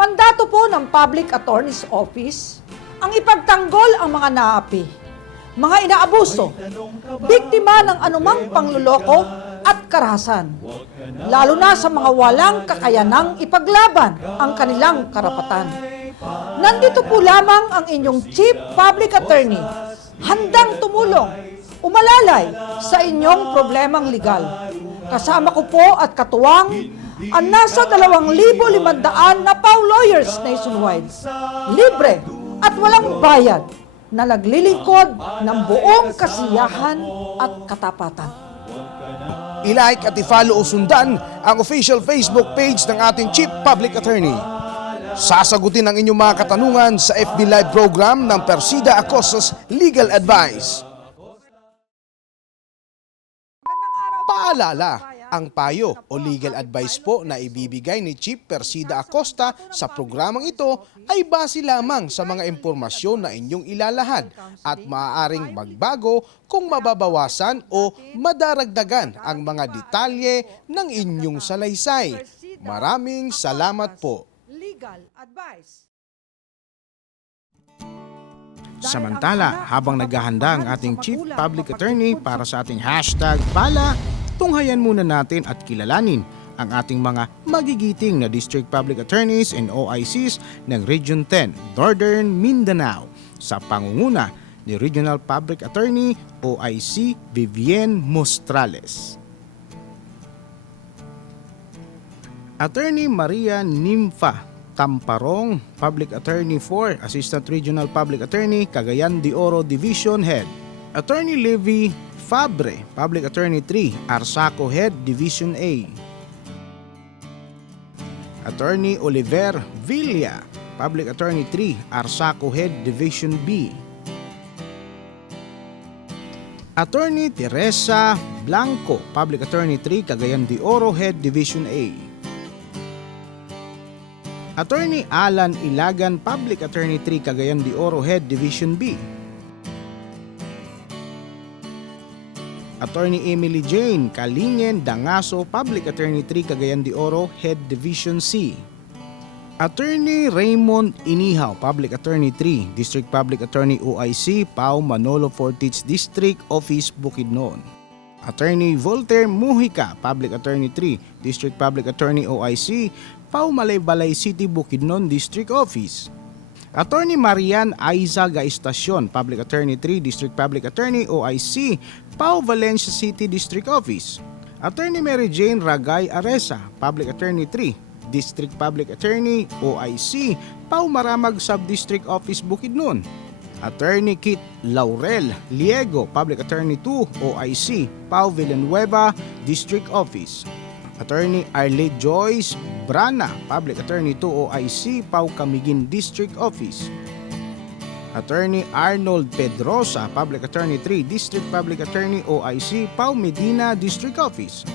Mandato po ng Public Attorney's Office ang ipagtanggol ang mga naapi, mga inaabuso, biktima ng anumang pangluloko at karahasan, lalo na sa mga walang kakayanang ipaglaban ang kanilang karapatan. Nandito po lamang ang inyong Chief Public Attorney, handang tumulong, umalalay sa inyong problemang legal. Kasama ko po at katuwang ang nasa 2,500 na PAW lawyers nationwide, libre at walang bayad, na naglilingkod ng buong kasiyahan at katapatan. I-like at i-follow o sundan ang official Facebook page ng ating Chief Public Attorney. Sasagutin ang inyong mga katanungan sa FB Live program ng Persida Acosta's Legal Advice. Paalala, ang payo o legal advice po na ibibigay ni Chief Persida Acosta sa programang ito ay base lamang sa mga impormasyon na inyong ilalahad at maaaring magbago kung mababawasan o madaragdagan ang mga detalye ng inyong salaysay. Maraming salamat po. Legal advice. Samantala, habang naghahanda ang ating Chief Public Attorney para sa ating hashtag Pala, tunghayan muna natin at kilalanin ang ating mga magigiting na District Public Attorneys and OICs ng Region 10, Northern Mindanao sa pangunguna ni Regional Public Attorney OIC Vivienne Mostrales. Attorney Maria Nympha Tamparong, Public Attorney 4, Assistant Regional Public Attorney, Cagayan de Oro Division Head. Attorney Levi Fabre, Public Attorney 3, Arsaco Head, Division A. Attorney Oliver Villa, Public Attorney 3, Arsaco Head, Division B. Attorney Teresa Blanco, Public Attorney 3, Cagayan de Oro Head, Division A. Attorney Alan Ilagan, Public Attorney 3, Cagayan de Oro Head, Division B. Attorney Emily Jane Kalingen Dangaso, Public Attorney 3, Cagayan de Oro Head, Division C. Attorney Raymond Inihaw, Public Attorney 3, District Public Attorney OIC, Pau Manolo Fortich District Office, Bukidnon. Attorney Voltaire Mujica, Public Attorney 3, District Public Attorney OIC, Pau Malaybalay City, Bukidnon District Office. Attorney Marian Aiza Gaestacion, Public Attorney 3, District Public Attorney OIC, Pau Valencia City District Office. Attorney Mary Jane Ragay Aresa, Public Attorney 3, District Public Attorney OIC, Pau Maramag Subdistrict Office, Bukidnon. Attorney Kit Laurel Liego, Public Attorney 2, OIC, Pau Villanueva District Office. Attorney Arlette Joyce Brana, Public Attorney 2, OIC, Pau Camiguin District Office. Attorney Arnold Pedrosa, Public Attorney 3, District Public Attorney OIC, Pau Medina District Office.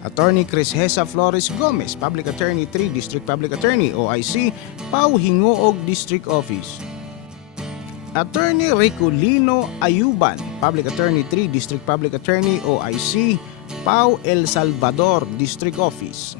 Attorney Chris Hesa Flores Gomez, Public Attorney 3, District Public Attorney OIC, Pau Hingoog District Office. Attorney Ricolino Ayuban, Public Attorney 3, District Public Attorney OIC, Pau El Salvador District Office.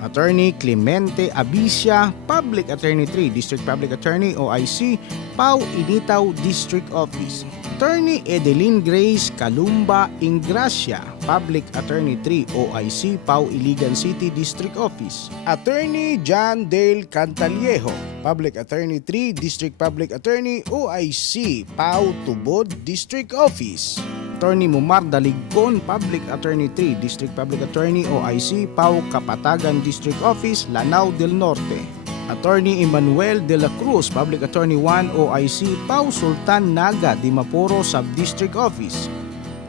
Attorney Clemente Abicia, Public Attorney 3, District Public Attorney OIC, Pau Initaw District Office. Attorney Edeline Grace Calumba Ingracia, Public Attorney 3, OIC, Pau Iligan City District Office. Attorney John Dale Cantaliejo, Public Attorney 3, District Public Attorney OIC, Pau Tubod District Office. Attorney Mumar Daligcon, Public Attorney 3, District Public Attorney OIC, Pau Kapatagan District Office, Lanao del Norte. Attorney Emmanuel de la Cruz, Public Attorney 1, OIC, Pau Sultan Naga, Dimapuro Subdistrict Office.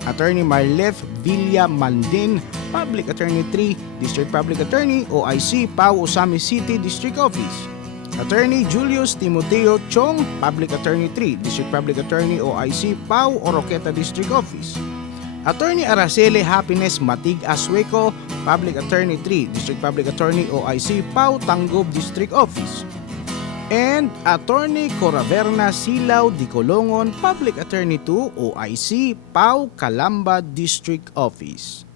Attorney Marlef Villa Mandin, Public Attorney 3, District Public Attorney OIC, Pau Osami City District Office. Attorney Julius Timoteo Chong, Public Attorney 3, District Public Attorney OIC, Pau Oroqueta District Office. Attorney Araceli Happiness Matig Asweco, Public Attorney 3, District Public Attorney OIC, Pau Tanggob District Office. And Attorney Coraverna Silao Di Colongon, Public Attorney 2, OIC, Pau Calamba District Office.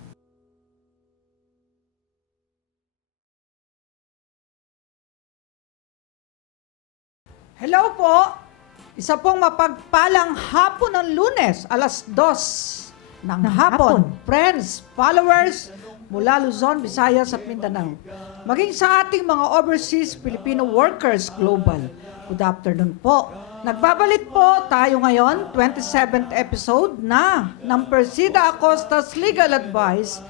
Hello po! Isa pong mapagpalang hapon ng Lunes, alas 2 ng hapon. Friends, followers, mula Luzon, Visayas at Mindanao. Maging sa ating mga overseas Filipino workers global. Good afternoon po. Nagbabalik po tayo ngayon, 27th episode na ng Persida Acosta's Legal Advice,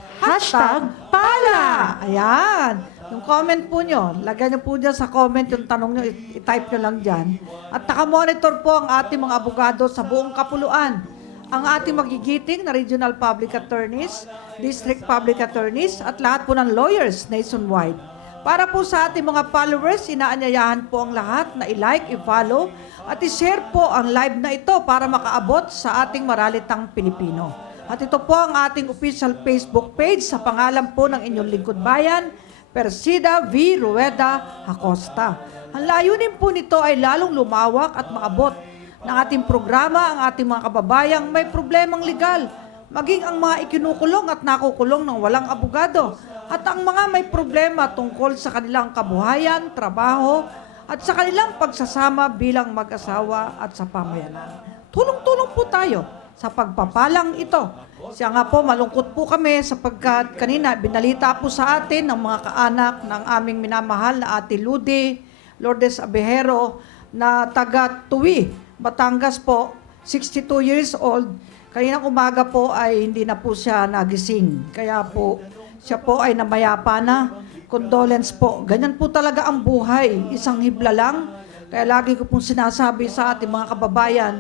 #Pala! Ayan. Yung comment po nyo, lagyan nyo po dyan sa comment yung tanong nyo, i-type nyo lang dyan. At nakamonitor po ang ating mga abogado sa buong kapuluan. Ang ating magigiting na regional public attorneys, district public attorneys, at lahat po ng lawyers nationwide. Para po sa ating mga followers, inaanyayahan po ang lahat na i-like, i-follow, at i-share po ang live na ito para makaabot sa ating maralitang Pilipino. At ito po ang ating official Facebook page sa pangalan po ng inyong lingkod bayan, Persida V. Rueda Acosta. Ang layunin po nito ay lalong lumawak at maabot ng ating programa ang ating mga kababayang may problemang legal, maging ang mga ikinukulong at nakukulong ng walang abogado, at ang mga may problema tungkol sa kanilang kabuhayan, trabaho, at sa kanilang pagsasama bilang mag-asawa at sa pamayanan. Tulong-tulong po tayo sa pagpapalang ito. Siya nga po, malungkot po kami sapagkat kanina binalita po sa atin ng mga kaanak ng aming minamahal na Ate Ludi Lourdes Abejero na taga Tuwi, Batangas po, 62 years old. Kaninang umaga po ay hindi na po siya nagising. Kaya po, siya po ay namayapa na. Condolence po. Ganyan po talaga ang buhay. Isang hibla lang. Kaya lagi ko pong sinasabi sa ating mga kababayan,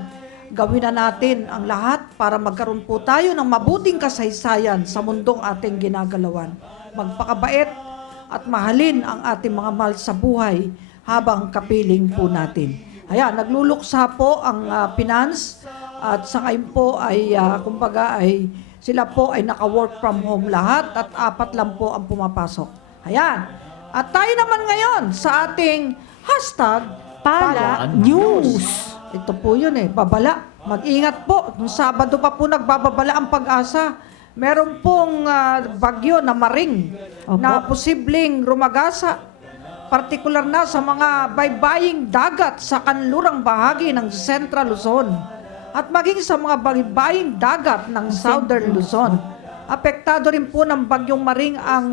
gawin na natin ang lahat para magkaroon po tayo ng mabuting kasaysayan sa mundong ating ginagalawan. Magpakabait at mahalin ang ating mga mahal sa buhay habang kapiling po natin. Ayan, nagluluksa po ang finance at sa ngayon po ay kumbaga ay sila po ay naka-work from home lahat at 4 lang po ang pumapasok. Ayan. At tayo naman ngayon sa ating Pala News. Ito po yun babala. Mag-ingat po. Nung Sabado pa po nagbababala ang Pag-asa. Meron pong bagyo na maring na posibleng rumagasa. Partikular na sa mga baybaying dagat sa kanlurang bahagi ng Central Luzon. At maging sa mga baybaying dagat ng Southern Luzon. Apektado rin po ng bagyong maring ang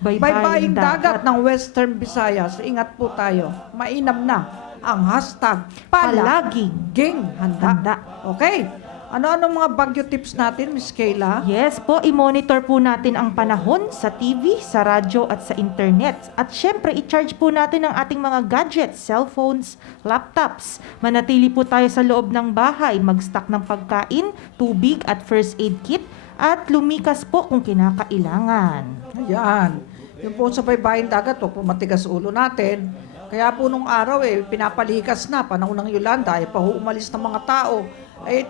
baybaying dagat ng Western Visayas. Ingat po tayo. Mainam na ang #palaging handa. Okay? Ano-ano mga bagyo tips natin, Miss Kayla? Yes po, i-monitor po natin ang panahon sa TV, sa radyo at sa internet. At syempre, i-charge po natin ang ating mga gadgets, cellphones, laptops. Manatili po tayo sa loob ng bahay, mag-stock ng pagkain, tubig at first aid kit, at lumikas po kung kinakailangan. Ayan. Yung po sa baybaying dagat, huwag po matigas ulo natin. Kaya po nung araw pinapalikas na, panahon ng Yolanda, pa umalis ng mga tao.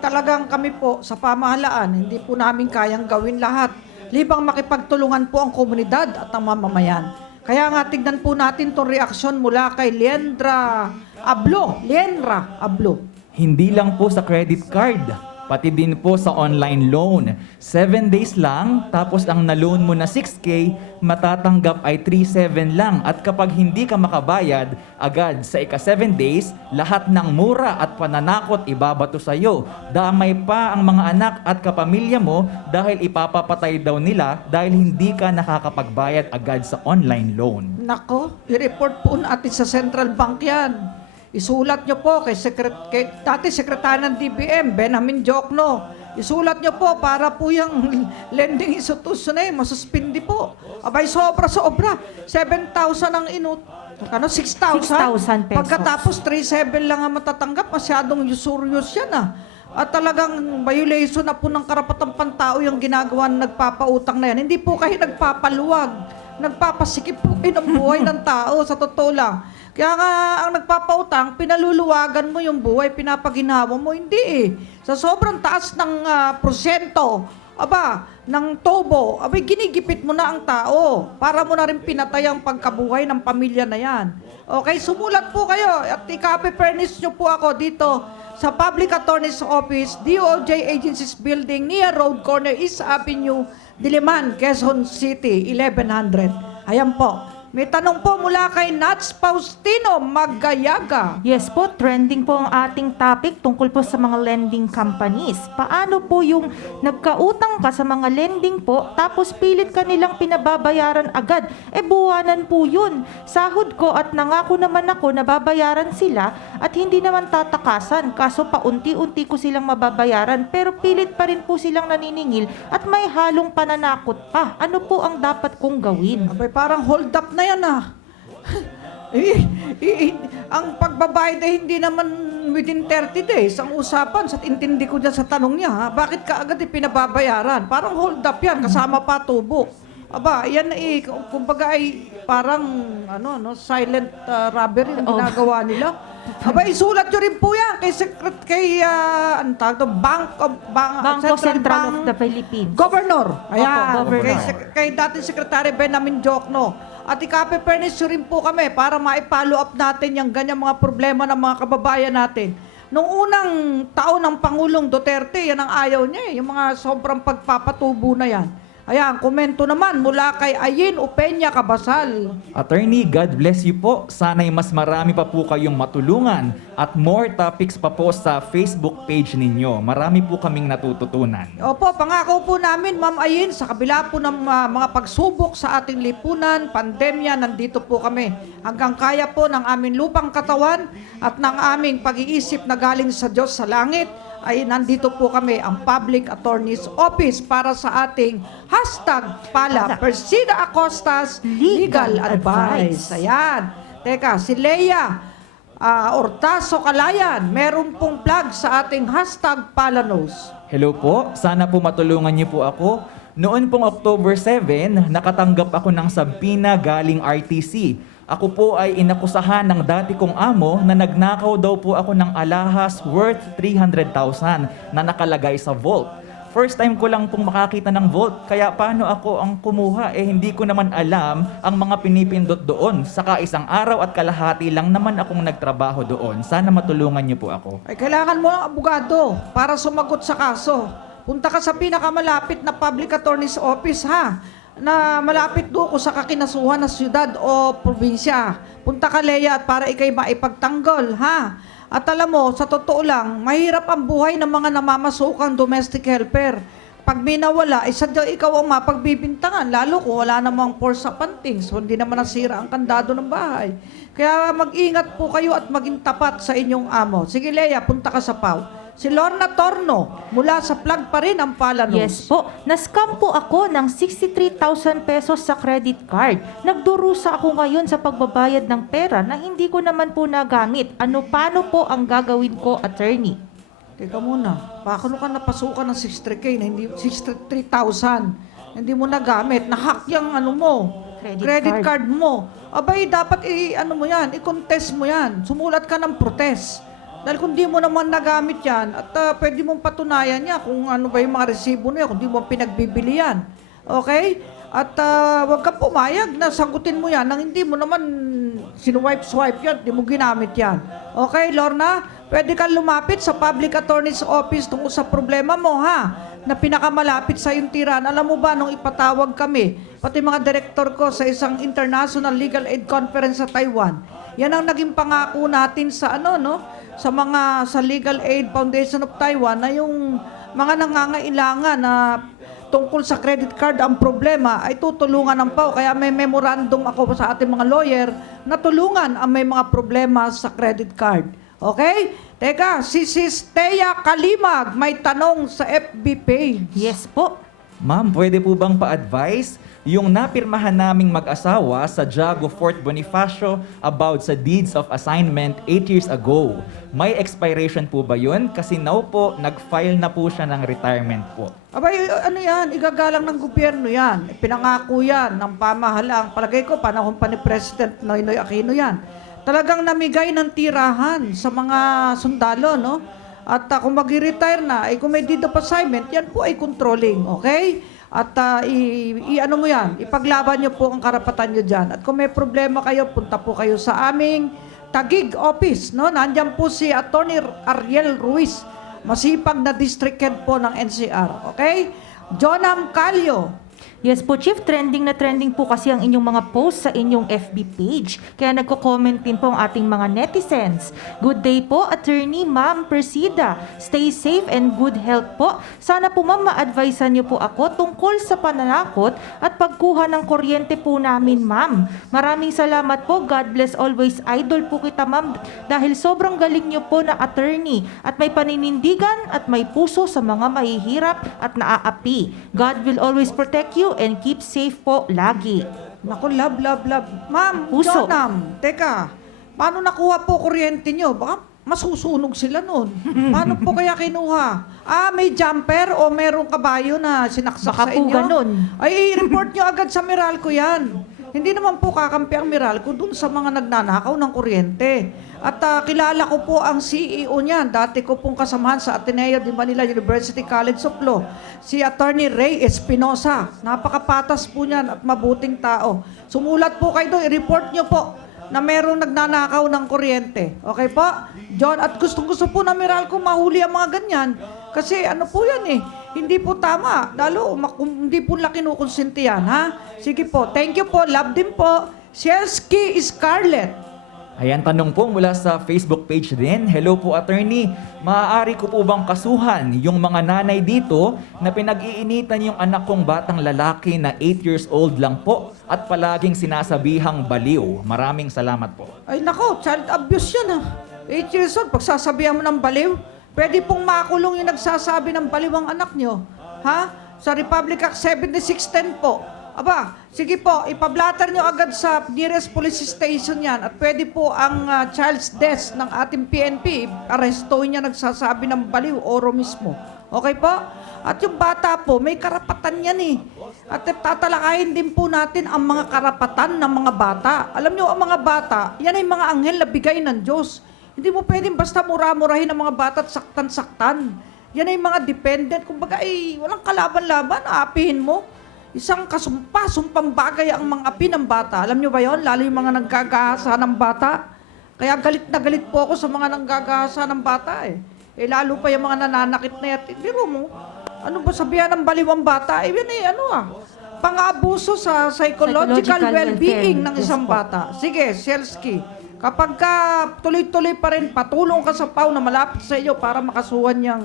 Talagang kami po sa pamahalaan, hindi po namin kayang gawin lahat. Libang makipagtulungan po ang komunidad at ang mamamayan. Kaya nga tignan po natin itong reaksyon mula kay Liendra Ablo. Hindi lang po sa credit card, pati din po sa online loan. 7 days lang, tapos ang na-loan mo na 6K, matatanggap ay 3,700 lang. At kapag hindi ka makabayad, agad sa ika-7 days, lahat ng mura at pananakot ibabato sa'yo. Damay pa ang mga anak at kapamilya mo dahil ipapapatay daw nila dahil hindi ka nakakapagbayad agad sa online loan. Nako, i-report po natin sa Central Bank yan. Isulat nyo po kay dati sekretary ng DBM, Benjamin Jokno. Isulat nyo po para po yung lending institution na masuspindi po. Abay, sobra-sobra. 7,000 ang inut. 6,000 pesos. Pagkatapos 3,700 lang ang matatanggap, masyadong usurious yan At talagang violation na po ng karapatang pantao yung ginagawa ng nagpapautang na yan. Hindi po kayo nagpapaluwag. Nagpapasikip po kayo ng buhay ng tao, sa totoo lang. Kaya nga, ang nagpapautang, pinaluluwagan mo yung buhay, pinapaginawa mo, hindi Sa sobrang taas ng porsyento, ng tobo, ginigipit mo na ang tao. Para mo na rin pinatay ang pagkabuhay ng pamilya na yan. Okay, sumulat po kayo at i-copy furnish nyo po ako dito sa Public Attorney's Office, DOJ Agencies Building, near Road Corner, East Avenue, Diliman, Quezon City, 1100. Ayan po. May tanong po mula kay Nats Faustino Magayaga. Yes po, trending po ang ating topic tungkol po sa mga lending companies. Paano po yung nagkautang ka sa mga lending po, tapos pilit ka nilang pinababayaran agad? Buwanan po yun. Sahod ko at nangako naman ako na babayaran sila at hindi naman tatakasan. Kaso paunti-unti ko silang mababayaran, pero pilit pa rin po silang naniningil at may halong pananakot pa. Ano po ang dapat kong gawin? Abay, parang hold up na yan ang pagbabayad ay hindi naman within 30 days ang usapan. Sa intindi ko dyan sa tanong niya, bakit ka agad pinababayaran? Parang hold up yan, kasama pa tubo. Aba, yan kumbaga ay parang silent robbery ang ginagawa nila. Aba, isulat nyo rin po yan Bangko Sentral of the Philippines. Governor. Ayan. Opo, Governor. Kay dating Secretary Benjamin Jokno. At ikape-furnish rin po kami para ma-follow up natin yung ganyang mga problema ng mga kababayan natin. Nung unang taon ng Pangulong Duterte, yan ang ayaw niya yung mga sobrang pagpapatubo na yan. Ayan, komento naman mula kay Ayin Upenya Cabasal. Attorney, God bless you po. Sana'y mas marami pa po kayong matulungan at more topics pa po sa Facebook page ninyo. Marami po kaming natututunan. Opo, pangako po namin, Ma'am Ayin, sa kabila po ng mga pagsubok sa ating lipunan, pandemya, nandito po kami. Hanggang kaya po ng aming lupang katawan at ng aming pag-iisip na galing sa Diyos sa langit, ay nandito po kami, ang Public Attorney's Office, para sa ating #pala Persida Acostas Legal Advice. Ayan. Teka, si Leia Ortaso Kalayan, meron pong plug sa ating #Palanos. Hello po, sana po matulungan niyo po ako. Noon pong October 7, nakatanggap ako ng sabina galing RTC. Ako po ay inakusahan ng dati kong amo na nagnakaw daw po ako ng alahas worth 300,000 na nakalagay sa vault. First time ko lang pong makakita ng vault, kaya paano ako ang kumuha? Hindi ko naman alam ang mga pinipindot doon. Saka isang araw at kalahati lang naman akong nagtrabaho doon. Sana matulungan niyo po ako. Ay, kailangan mo ng abogado para sumagot sa kaso. Punta ka sa pinakamalapit na Public Attorney's Office, na malapit doon ko sa kakinasuhan na syudad o probinsya. Punta ka, Leia, para ikay maipagtanggol, At alam mo, sa totoo lang, mahirap ang buhay ng mga namamasukang domestic helper. Pag may nawala, sadya ikaw ang mapagbibintangan, lalo kung wala namang force sa pantings, hindi naman nasira ang kandado ng bahay. Kaya mag-ingat po kayo at maging tapat sa inyong amo. Sige, Leia, punta ka sa PAW. Si Lorna Torno, mula sa plug pa rin ang Palanos. Yes po, na-scam po ako ng 63,000 pesos sa credit card. Nagdurusa ako ngayon sa pagbabayad ng pera na hindi ko naman po nagamit. Paano po ang gagawin ko, attorney? Teka muna, paano ka napasukan ng 63K na hindi 63,000? Hindi mo nagamit, na-hack yung credit card mo. Abay, dapat i-contest mo yan. Sumulat ka ng protest. Dahil kung di mo naman nagamit yan, at pwede mong patunayan niya kung ano ba yung mga resibo niya, kung di mo pinagbibili yan. Okay? At huwag kang pumayag na sagutin mo yan nang hindi mo naman sinuwipe-swipe yan, di mo ginamit yan. Okay, Lorna? Pwede kang lumapit sa Public Attorney's Office tungkol sa problema mo, na pinakamalapit sa yung tiran. Alam mo ba, nung ipatawag kami, pati mga direktor ko sa isang International Legal Aid Conference sa Taiwan, yan ang naging pangako natin sa sa Legal Aid Foundation of Taiwan, na yung mga nangangailangan na tungkol sa credit card ang problema ay tutulungan ng PAW. Kaya may memorandum ako sa ating mga lawyer na tulungan ang may mga problema sa credit card. Okay? Teka, si Thea Kalimag may tanong sa FB page. Yes po. Ma'am, pwede po bang pa-advise yung napirmahan naming mag-asawa sa Jago Fort Bonifacio about sa deeds of assignment 8 years ago? May expiration po ba yun? Kasi now po, nag-file na po siya ng retirement po. Abay, yan? Igagalang ng gobyerno yan. Pinangako yan ng pamahalaan. Palagay ko, panahon pa ni President Noynoy Aquino yan. Talagang namigay ng tirahan sa mga sundalo, At kung mag-retire na, kung may deed of assignment, yan po ay controlling, okay? At mo yan, ipaglaban nyo po ang karapatan nyo dyan. At kung may problema kayo, punta po kayo sa aming Taguig office, Nandyan po si Attorney Ariel Ruiz, masipag na district head po ng NCR, okay? Jonam Calio. Yes po, Chief. Trending na trending po kasi ang inyong mga posts sa inyong FB page. Kaya nagko-comment din po ang ating mga netizens. Good day po, Attorney Ma'am Persida. Stay safe and good health po. Sana po ma'am, ma-advisean niyo po ako tungkol sa pananakot at pagkuha ng kuryente po namin, ma'am. Maraming salamat po. God bless always. Idol po kita, ma'am. Dahil sobrang galing niyo po na attorney at may paninindigan at may puso sa mga mahihirap at naaapi. God will always protect you and keep safe po lagi. Naku, love. Ma'am, Puso. Jonam, teka, paano nakuha po kuryente nyo? Baka masusunog sila nun. Paano po kaya kinuha? May jumper o merong kabayo na sinaksak Baka sa po inyo? ganun. Ay, i-report nyo agad sa Meralco yan. Hindi naman po kakampi ang Meralco dun sa mga nagnanakaw ng kuryente. At kilala ko po ang CEO niyan. Dati ko pong kasamahan sa Ateneo de Manila University College of Law, si Attorney Ray Espinosa. Napakapatas po niyan at mabuting tao. Sumulat po kayo doon, i-report nyo po na merong nagnanakaw ng kuryente. Okay po? John, at gustong-gusto po na Meralco mahuli ang mga ganyan. Kasi ano po yan eh, hindi po tama. Lalo, hindi po nila kinukonsinti yan, ha? Sige po, thank you po, love din po. Sielski Scarlett. Ayan, tanong po mula sa Facebook page din. Hello po, attorney. Maaari ko po bang kasuhan yung mga nanay dito na pinag-iinitan yung anak kong batang lalaki na 8 years old lang po at palaging sinasabihang baliw? Maraming salamat po. Ay nako, child abuse yan, ha? 8 years old, pagsasabihan mo ng baliw, pwede pong makulong yung nagsasabi ng baliw ang anak nyo. Ha? Sa Republic Act 7610 po. Aba, sige po, ipablatter nyo agad sa nearest police station yan at pwede po ang child's desk ng ating PNP, arestuhin niya nagsasabi ng baliw, oro mismo. Okay po? At yung bata po, may karapatan yan eh. At tatalakayin din po natin ang mga karapatan ng mga bata. Alam nyo, ang mga bata, yan ay mga anghel na bigay ng Diyos. Hindi mo pwedeng basta mura-murahin ang mga bata at saktan-saktan. Yan ay mga dependent. Kumbaga, walang kalaban-laban, aapihin mo. Isang sumpang bagay ang mga api ng bata. Alam nyo ba yon? Lalo yung mga nanggagahasa ng bata. Kaya galit na galit po ako sa mga nanggagahasa ng bata eh. Lalo pa yung mga nananakit na yan. Biro mo, ano ba sabihan ng baliw ang bata? Yun pang-abuso sa psychological well-being ng isang bata. Sige, Sielski, kapag tuloy-tuloy pa rin, patulong ka sa PAW na malapit sa iyo para makasuhan niyang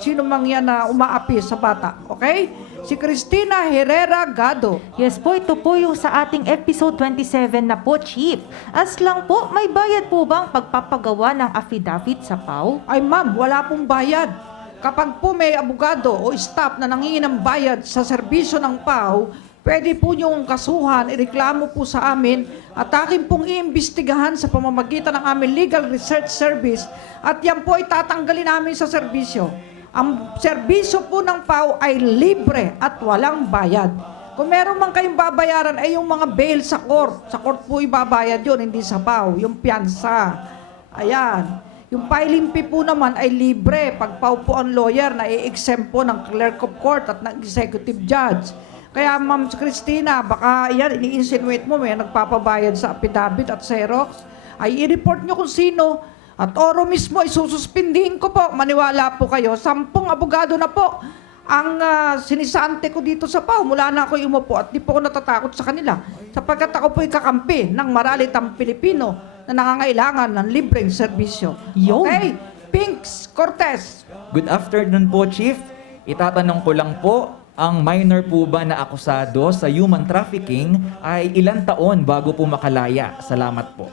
sino mang yan na umaapi sa bata. Okay? Si Cristina Herrera Gado. Yes po, ito po yung sa ating episode 27 na po, Chief. As lang po, may bayad po bang pagpapagawa ng affidavit sa PAW? Ay ma'am, wala pong bayad. Kapag po may abogado o staff na nangingi ng bayad sa serbisyo ng PAW, pwede po yung kasuhan, ireklamo po sa amin at akin pong iimbestigahan sa pamamagitan ng aming Legal Research Service at yan po ay tatanggalin namin sa serbisyo. Ang serbisyo po ng PAW ay libre at walang bayad. Kung meron man kayong babayaran ay yung mga bail sa court. Sa court po ibabayad yun, hindi sa PAW. Yung piyansa. Ayan. Yung filing fee po naman ay libre. Pag PAW po ang lawyer na i-exempt po ng clerk of court at ng executive judge. Kaya Ma'am Christina, baka yan, ini-insinuate mo may nagpapabayad sa affidavit at Xerox. Ay i-report nyo kung sino. At oro mismo, isususpindihin ko po. Maniwala po kayo. 10 abogado na po ang sinisante ko dito sa PAW. Mula na ako umupo at di po ako natatakot sa kanila. Sapagkat ako po kakampi ng maralitang Pilipino na nangangailangan ng libreng serbisyo. Yo. Okay? Pinks Cortez. Good afternoon po, Chief. Itatanong ko lang po, ang minor po ba na akusado sa human trafficking ay ilang taon bago po makalaya? Salamat po.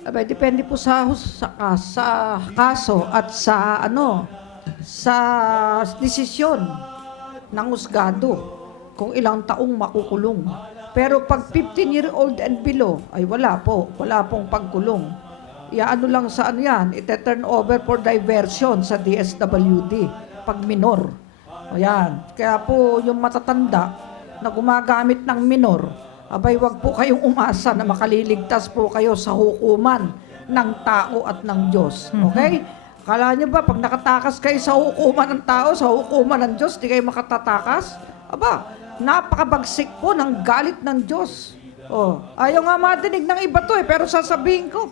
Abay, depende po sa kaso at sa desisyon ng husgado kung ilang taong makukulong. Pero pag 15-year-old and below, ay wala pong pagkulong. Lang sa ite-turn over for diversion sa DSWD pag minor. Ayan, kaya po yung matatanda na gumagamit ng minor, abay, wag po kayong umasa na makaliligtas po kayo sa hukuman ng tao at ng Diyos. Okay? Akala nyo ba, pag nakatakas kayo sa hukuman ng tao, sa hukuman ng Diyos, di kayo makatatakas? Aba, napakabagsik po ng galit ng Diyos. Ayaw nga madinig ng iba to pero sasabihin ko,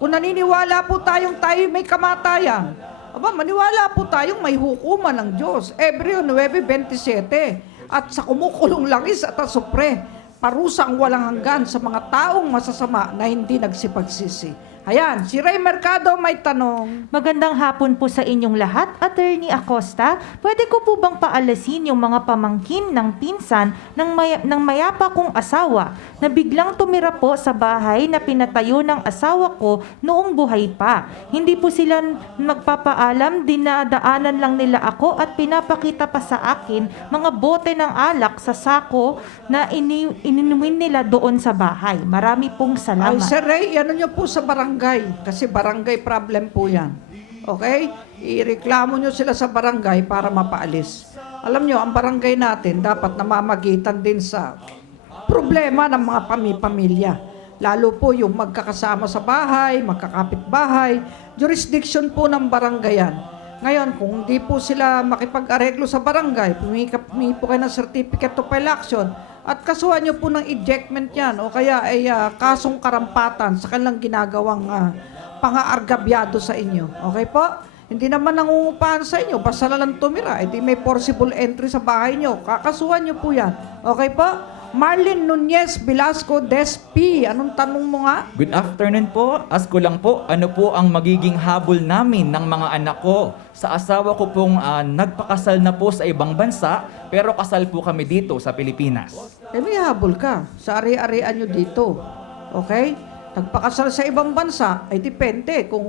kung naniniwala po tayo may kamatayan, aba, maniwala po tayong may hukuman ng Diyos. Hebreo 9:27. at sa kumukulong langis at asupre, parusang walang hanggan sa mga taong masasama na hindi nagsipagsisi. Ayan, si Ray Mercado may tanong. Magandang hapon po sa inyong lahat, Attorney Acosta. Pwede ko po bang paalasin yung mga pamangkin ng pinsan ng mayapa kong asawa na biglang tumira po sa bahay na pinatayo ng asawa ko noong buhay pa? Hindi po sila magpapaalam, dinadaanan lang nila ako at pinapakita pa sa akin mga bote ng alak sa sako na ininumin nila doon sa bahay. Marami pong Ay, salamat. Sir Ray, ano nyo po sa barangay? Kasi barangay problem po yan. Okay? Ireklamo nyo sila sa barangay para mapaalis. Alam nyo, ang barangay natin dapat namamagitan din sa problema ng mga pamilya. Lalo po yung magkakasama sa bahay, magkakapit bahay, jurisdiction po ng barangay yan. Ngayon, kung di po sila makipag-areglo sa barangay, pumingi po kayo ng certificate to file action, at kasuhan nyo po ng ejectment yan o kaya ay kasong karampatan sa kanilang ginagawang pang-aargabyado sa inyo. Okay po? Hindi naman nangungupahan sa inyo, basta na lang tumira, edi may forcible entry sa bahay nyo. Kakasuhan nyo po yan. Okay po? Marlene Nunez Velasco Despi, anong tanong mo nga? Good afternoon po. Ask ko lang po, ano po ang magiging habol namin ng mga anak ko? Sa asawa ko pong nagpakasal na po sa ibang bansa, pero kasal po kami dito sa Pilipinas. May habol ka sa ari-arian nyo dito. Okay? Nagpakasal sa ibang bansa, ay depende kung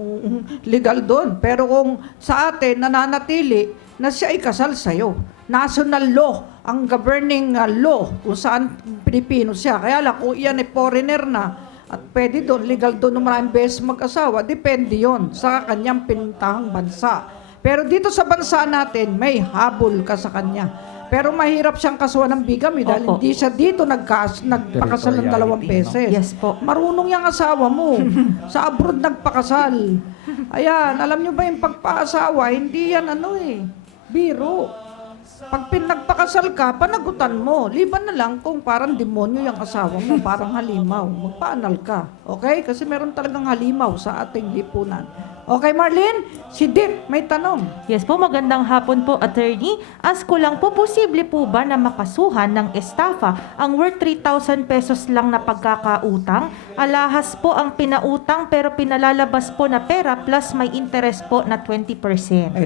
legal doon. Pero kung sa atin, nananatili na siya ay kasal sa'yo. National law, ang governing law, kung saan Pilipino siya. Kaya lang, kung iyan ay foreigner na, at pwede doon, legal doon ng maraming beses mag-asawa, depende yon sa kanyang pinuntahang bansa. Pero dito sa bansa natin, may habol ka sa kanya. Pero mahirap siyang kasuhan ng bigamy dahil Opo. hindi siya dito nagpakasal ng 2 beses. Yes po. Marunong yung asawa mo. Sa abroad nagpakasal. Ayan, alam nyo ba yung pagpaasawa, hindi yan biro. Pag nagpakasal ka, panagutan mo. Liban na lang kung parang demonyo yung asawa mo, parang halimaw. Magpaanal ka. Okay? Kasi meron talagang halimaw sa ating lipunan. Okay, Marlene? Si Dick, may tanong. Yes po, magandang hapon po, Attorney. Ask ko lang po, posible po ba na makasuhan ng estafa ang worth 3,000 pesos lang na pagkakautang? Alahas po ang pinautang pero pinalalabas po na pera plus may interest po na 20%.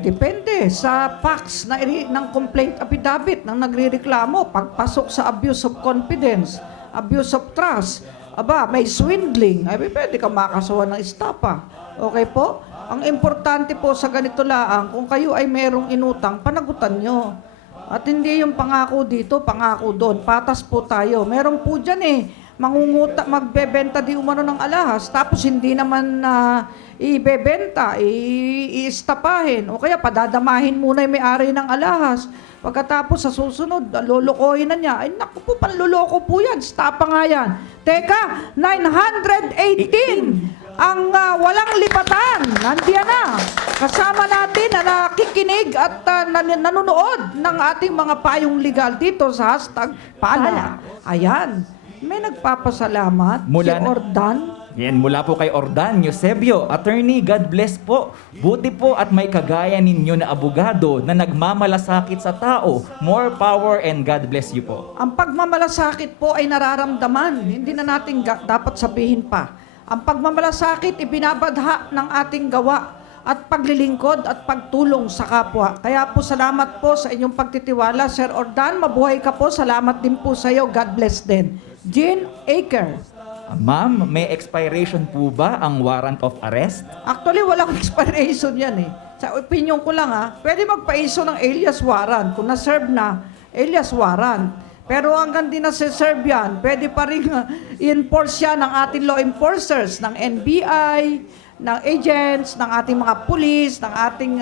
Depende sa facts ng complaint affidavit ng nagrereklamo. Pagpasok sa abuse of confidence, abuse of trust, may swindling, pwede ka makasuhan ng estafa. Okay po? Ang importante po sa ganito laang, kung kayo ay merong inutang, panagutan nyo. At hindi yung pangako dito, pangako doon. Patas po tayo. Meron po dyan magbebenta di umano ng alahas, tapos hindi naman ibebenta, iistapahin. O kaya padadamahin muna yung may-ari ng alahas. Pagkatapos sa susunod, lolokohin na niya. Ay naku po, panloloko po yan. Stapa nga yan. Teka, 918 ang walang lipatan. Nandiyan na. Kasama natin na nakikinig at nanonood ng ating mga payong legal dito sa hashtag Pala. Ayan. May nagpapasalamat. Mula Si na- Ordan. Yan, mula po kay Ordan Eusebio. Attorney, God bless po. Buti po at may kagaya ninyo na abogado na nagmamalasakit sa tao. More power and God bless you po. Ang pagmamalasakit po ay nararamdaman. Hindi na natin dapat sabihin pa. Ang pagmamalasakit ibinabadha ng ating gawa at paglilingkod at pagtulong sa kapwa. Kaya po salamat po sa inyong pagtitiwala. Sir Ordan, mabuhay ka po. Salamat din po sa iyo. God bless din. Jean Aker. Ma'am, may expiration po ba ang warrant of arrest? Actually, walang expiration yan Sa opinion ko lang pwede magpa-issue ng alias warrant. Kung na-serve na, alias warrant. Pero hanggang di na-serve yan, pwede pa rin i-enforce yan ng ating law enforcers, ng NBI, ng agents, ng ating mga police, ng ating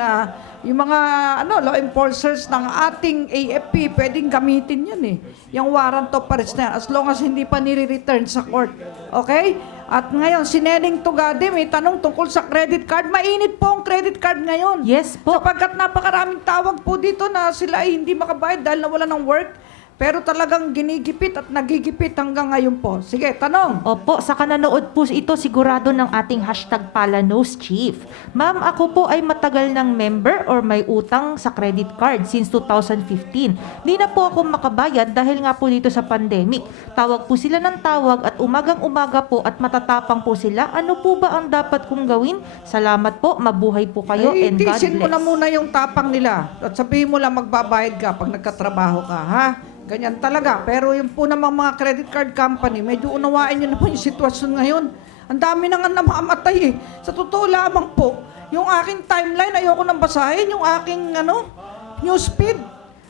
yung mga law enforcers ng ating AFP, pwedeng gamitin yan Yung warrant of arrest na yan, as long as hindi pa nire-return sa court. Okay? At ngayon, si Neneng Tugade may tanong tungkol sa credit card. Mainit po ang credit card ngayon. Yes po. Sapagkat napakaraming tawag po dito na sila ay hindi makabayad dahil nawala ng work. Pero talagang ginigipit at nagigipit hanggang ngayon po. Sige, tanong. Opo, sa kananood po ito sigurado ng ating hashtag Palanos Chief. Ma'am, ako po ay matagal ng member or may utang sa credit card since 2015. Di na po ako makabayad dahil nga po dito sa pandemic. Tawag po sila ng tawag at umagang-umaga po at matatapang po sila. Ano po ba ang dapat kong gawin? Salamat po, mabuhay po kayo Ay, and God tiisin mo na bless. muna yung tapang nila. At sabihin mo lang magbabayad ka pag nagkatrabaho ka, ha? Ganyan talaga. Pero yung po namang mga credit card company, medyo unawain nyo naman yung sitwasyon ngayon. Ang dami na nga namamatay eh. Sa totoo lamang po, yung aking timeline, ayoko nang basahin. Yung aking newsfeed,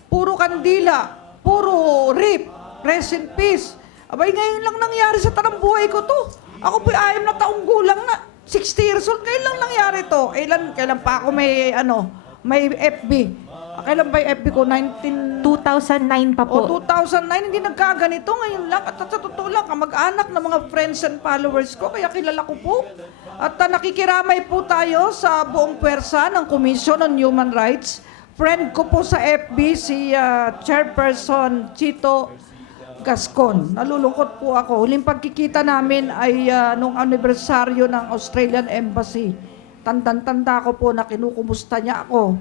puro kandila, puro rape, rest in peace. Abay, ngayon lang nangyari sa tanang buhay ko to. Ako po 6 na taong gulang na, 60 years old, ngayon lang nangyari to. Kailan pa ako may FB. Kailan ba yung FB ko? 2009 pa po. 2009, hindi nagkaganito. Ngayon lang. At sa totoo lang, kamag-anak ng mga friends and followers ko, kaya kilala ko po. At nakikiramay po tayo sa buong pwersa ng Commission on Human Rights. Friend ko po sa FB, si Chairperson Chito Gascon. Nalulungkot po ako. Huling pagkikita namin ay nung anibersaryo ng Australian Embassy. Tandang-tanda ko po na kinukumusta niya ako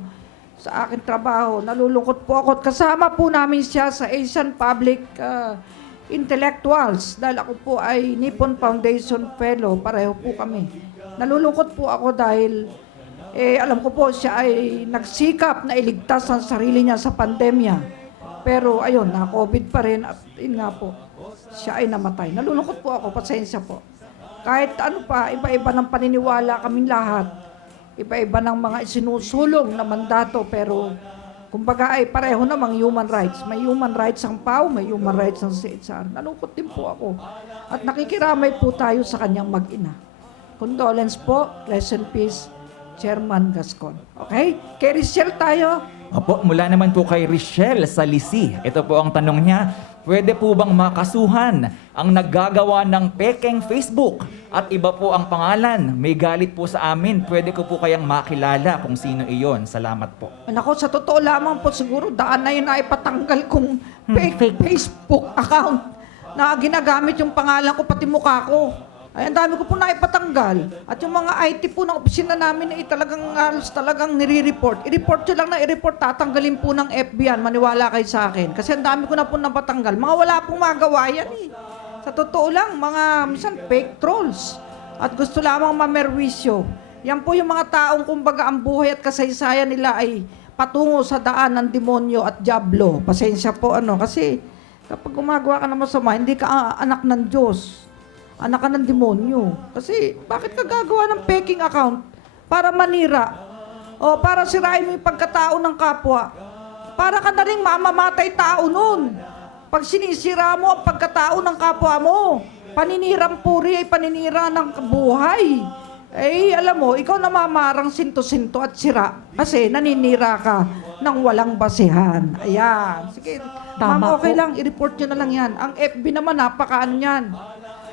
sa aking trabaho. Nalulungkot po ako. Kasama po namin siya sa Asian Public Intellectuals dahil ako po ay Nippon Foundation Fellow. Pareho po kami. Nalulungkot po ako dahil alam ko po siya ay nagsikap na iligtas ang sarili niya sa pandemya. Pero ayun, na-COVID pa rin at yun nga po, siya ay namatay. Nalulungkot po ako, pasensya po. Kahit ano pa, iba-iba ng paniniwala kaming lahat. Iba-iba ng mga isinusulong na mandato, pero kumbaga ay pareho namang human rights. May human rights ang PAO, may human rights ang CHR. Nalungkot din po ako. At nakikiramay po tayo sa kanyang mag-ina. Condolence po, rest in peace, Chairman Gascon. Okay? Kay Richelle tayo. Opo, mula naman po kay Richelle sa Lisi. Ito po ang tanong niya, pwede po bang makasuhan ang naggagawa ng pekeng Facebook at iba po ang pangalan? May galit po sa amin. Pwede ko po kayang makilala kung sino iyon. Salamat po. Nako, sa totoo lamang po siguro, daan na yun na ipatanggal kong fake. Facebook account na ginagamit yung pangalan ko, pati mukha ko. Ay, ang dami ko po na ipatanggal. At yung mga IT po ng opisina namin ay talagang nire-report. I-report nyo lang na i-report, tatanggalin po ng FB yan. Maniwala kayo sa akin. Kasi ang dami ko na po napatanggal. Mga wala pong magawa yan eh. Sa totoo lang, minsan fake trolls. At gusto lamang mamerwisyo. Yan po yung mga taong kumbaga ang buhay at kasaysayan nila ay patungo sa daan ng demonyo at diablo. Pasensya po kasi kapag gumagawa ka ng masama, hindi ka anak ng Diyos. Anak ka ng demonyo. Kasi, bakit ka gagawa ng peking account? Para manira. O para sirain mo yung pagkatao ng kapwa. Para ka na rin mamamatay tao nun. Pag sinisira mo ang pagkatao ng kapwa mo, paninirang puri ay paninira ng buhay. Alam mo, ikaw namamarang sinto-sinto at sira. Kasi naninira ka ng walang basihan. Ayan. Sige, Tama ma'am, okay po. lang. I-report nyo na lang yan. Ang FB naman, napakaano yan.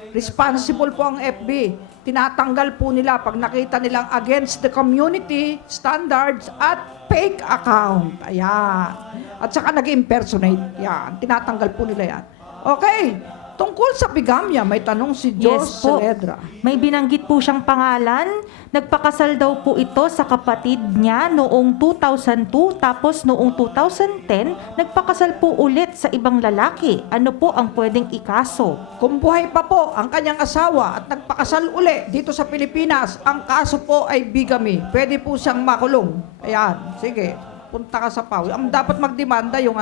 Responsible po ang FB. Tinatanggal po nila pag nakita nilang against the community standards at fake account. Ayan. At saka nag-impersonate. Yan. Tinatanggal po nila yan. Okay. Tungkol sa bigamya, may tanong si Jos po. Celedra. May binanggit po siyang pangalan. Nagpakasal daw po ito sa kapatid niya noong 2002, tapos noong 2010, nagpakasal po ulit sa ibang lalaki. Ano po ang pwedeng ikaso? Kung buhay pa po ang kanyang asawa at nagpakasal uli dito sa Pilipinas, ang kaso po ay bigamy. Pwede po siyang makulong. Ayan, sige, punta ka sa PAW. Ang dapat magdemanda yung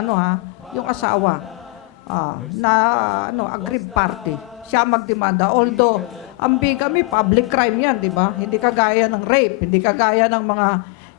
yung asawa. Aggrieved party. Siya magdemanda. Although, ang bigamy, public crime yan, di ba? Hindi kagaya ng rape, hindi kagaya ng mga